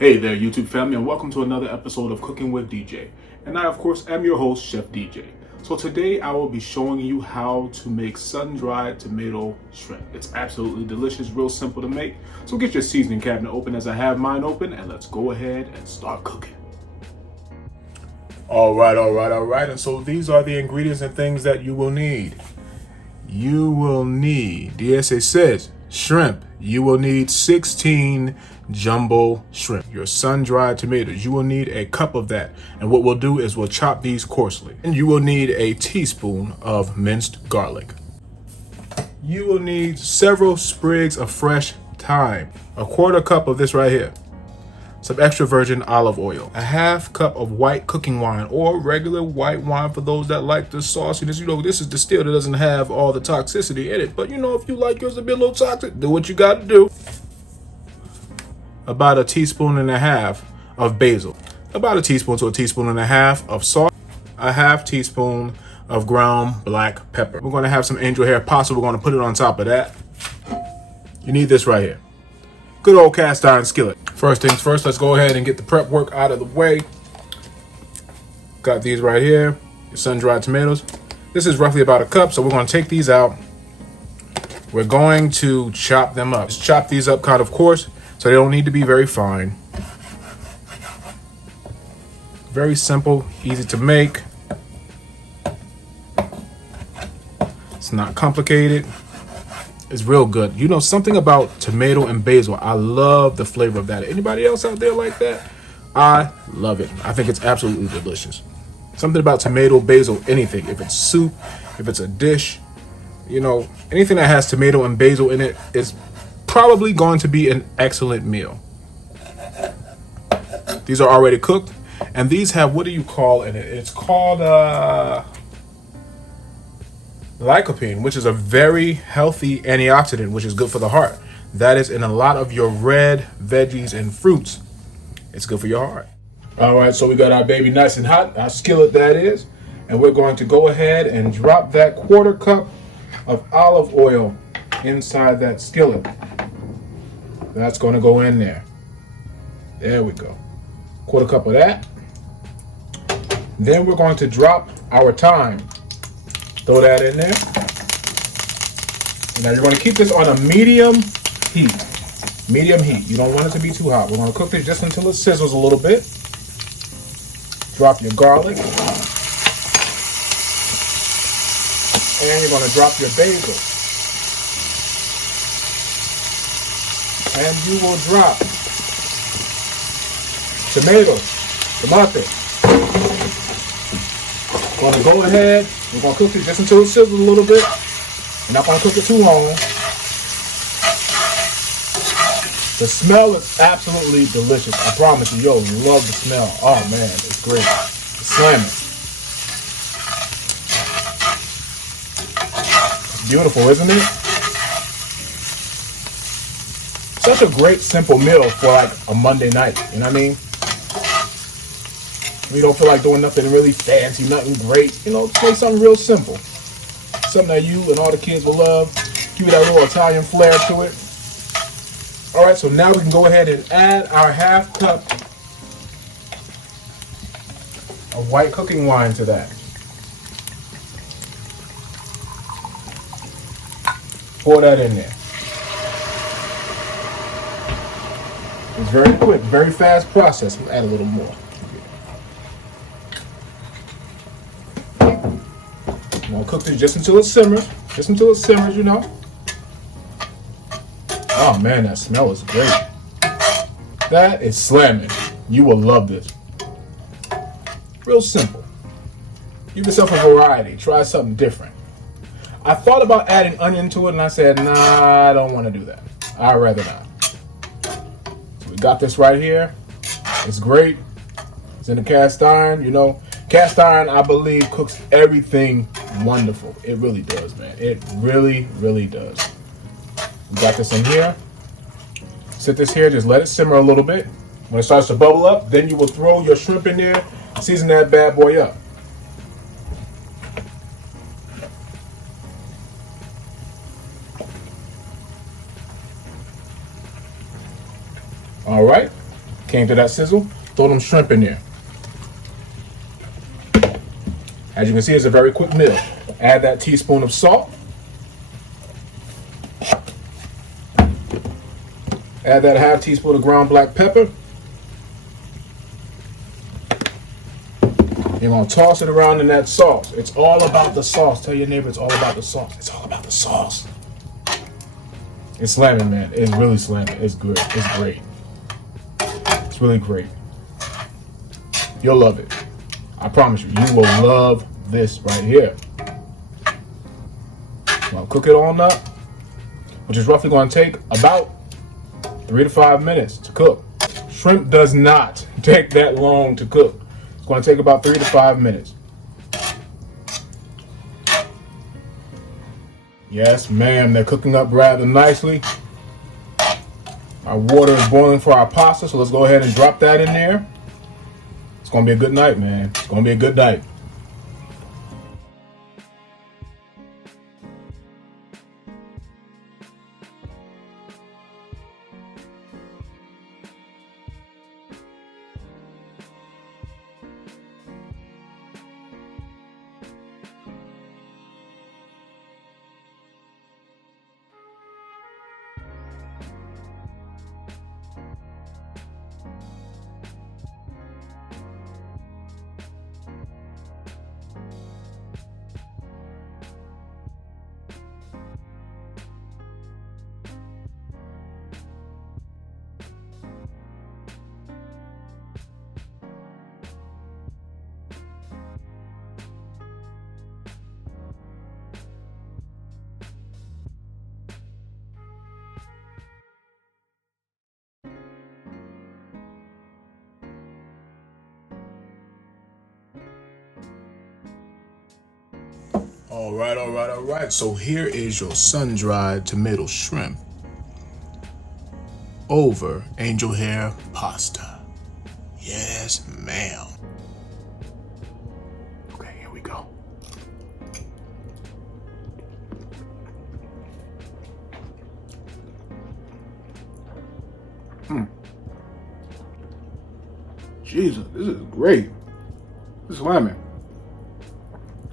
Hey there, YouTube family, and welcome to another episode of Cooking with DJ. And I, of course, am your host, Chef DJ. So today I will be showing you how to make sun-dried tomato shrimp. It's absolutely delicious, real simple to make. So get your seasoning cabinet open as I have mine open, and let's go ahead and start cooking. All right. And so these are the ingredients and things that you will need. You will need, yes, it says shrimp. You will need 16 jumbo shrimp. Your sun-dried tomatoes, you will need a cup of that. And what we'll do is we'll chop these coarsely. And you will need a teaspoon of minced garlic. You will need several sprigs of fresh thyme, a quarter cup of this right here, some extra virgin olive oil, a half cup of white cooking wine or regular white wine for those that like the sauciness. You know, this is distilled, it doesn't have all the toxicity in it, but you know, if you like yours to be a little toxic, do what you got to do. About a teaspoon and a half of basil, about a teaspoon to a teaspoon and a half of salt, a half teaspoon of ground black pepper. We're going to have some angel hair pasta. We're going to put it on top of that. You need this right here. Good old cast iron skillet. First things first, let's go ahead and get the prep work out of the way. Got these right here, your sun-dried tomatoes. This is roughly about a cup, so we're going to take these out. We're going to chop them up. Just chop these up kind of coarse, so they don't need to be very fine. Very simple, easy to make. It's not complicated. It's real good. You know, something about tomato and basil, I love the flavor of that. Anybody else out there like that? I love it. I think it's absolutely delicious. Something about tomato, basil, anything. If it's soup, if it's a dish, you know, anything that has tomato and basil in it is probably going to be an excellent meal. These are already cooked, and these have, what do you call it? It's called lycopene, which is a very healthy antioxidant, which is good for the heart. That is in a lot of your red veggies and fruits. It's good for your heart. All right, so we got our baby nice and hot, our skillet that is, and we're going to go ahead and drop that quarter cup of olive oil inside that skillet. That's going to go in there. There we go. Quarter cup of that. Then we're going to drop our thyme. Throw that in there. Now you're going to keep this on a medium heat. Medium heat. You don't want it to be too hot. We're going to cook this just until it sizzles a little bit. Drop your garlic. And you're going to drop your basil. And you will drop tomato. Going to go ahead. We're going to cook it just until it sizzles a little bit. We're not going to cook it too long. The smell is absolutely delicious. I promise you, yo, love the smell. Oh man, it's great. It's slamming. It's beautiful, isn't it? Such a great, simple meal for like a Monday night. You know what I mean? We don't feel like doing nothing really fancy, nothing great. You know, just make something real simple. Something that you and all the kids will love. Give it that little Italian flair to it. All right, so now we can go ahead and add our half cup of white cooking wine to that. Pour that in there. It's very quick, very fast process. We'll add a little more. We'll cook this just until it simmers. You know. Oh man, that smell is great. That is slamming. You will love this. Real simple. Give yourself a variety. Try something different. I thought about adding onion to it, and I said, nah, I don't want to do that. I'd rather not. So we got this right here. It's great. It's in the cast iron, you know. Cast iron, I believe, cooks everything wonderful. It really does, man. It really, really does. We got this in here. Sit this here, just let it simmer a little bit. When it starts to bubble up, then you will throw your shrimp in there, season that bad boy up. All right. Came to that sizzle, throw them shrimp in there. As you can see, it's a very quick meal. Add that teaspoon of salt. Add that half teaspoon of ground black pepper. You're gonna toss it around in that sauce. It's all about the sauce. Tell your neighbor it's all about the sauce. It's all about the sauce. It's slamming, man. It's really slamming. It's good. It's great. It's really great. You'll love it. I promise you. You will love this right here. I'll cook it on up, which is roughly going to take about 3 to 5 minutes to cook. Shrimp does not take that long to cook. It's going to take about 3 to 5 minutes. Yes, ma'am, they're cooking up rather nicely. Our water is boiling for our pasta, so let's go ahead and drop that in there. It's going to be a good night, man. It's going to be a good night. All right. So here is your sun-dried tomato shrimp over angel hair pasta. Yes, ma'am. Okay, here we go. Jesus, this is great. This is slamming.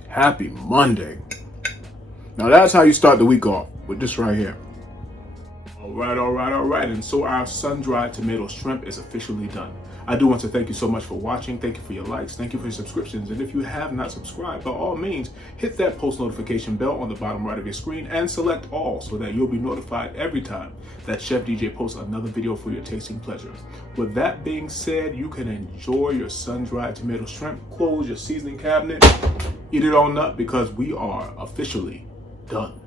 Happy Monday. Now that's how you start the week off, with this right here. All right. And so our sun-dried tomato shrimp is officially done. I do want to thank you so much for watching. Thank you for your likes. Thank you for your subscriptions. And if you have not subscribed, by all means, hit that post notification bell on the bottom right of your screen and select all so that you'll be notified every time that Chef DJ posts another video for your tasting pleasure. With that being said, you can enjoy your sun-dried tomato shrimp, close your seasoning cabinet, eat it on up because we are officially done.